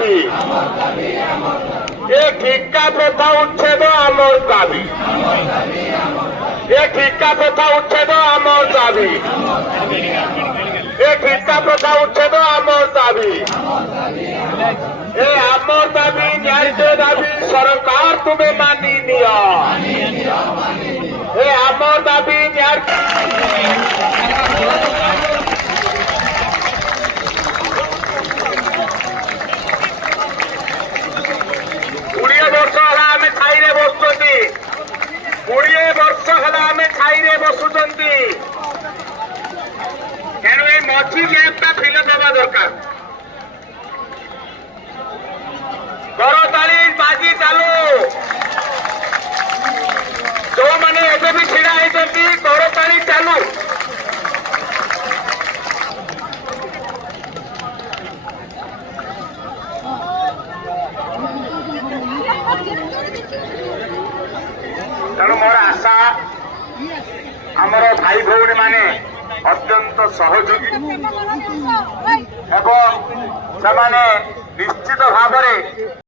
দাবি এ ঠিকা প্রথা উচ্ছেদ আমার দাবি এ ঠিকা প্রথা উচ্ছেদ আমার দাবি এ ঠিকা প্রথা উচ্ছেদ আমার দাবি এ আমার দাবি ন্যায্য দাবি সরকার তুমি মানি নিও এ আমার দাবি ন্যায্য 20 ବର୍ଷ ହେଲା ଆମେ ଛାଇରେ ବସୁଛନ୍ତି ତେଣୁ ଏଇ ମଝି ଗ୍ୟାପଟା ଫିଲଅପ ହେବା ଦରକାର। କରତାଳି ବାଜି ଚାଲୁ ଯୋଉମାନେ ଏବେ ବି ଛିଡା ହେଇଛନ୍ତି କରତାଳି ଚାଲୁ। ତେଣୁ ମୋର ଆଶା ଆମର ଭାଇ ଭଉଣୀ ମାନେ ଅତ୍ୟନ୍ତ ସହଯୋଗୀ ଏବଂ ସେମାନେ ନିଶ୍ଚିତ ଭାବରେ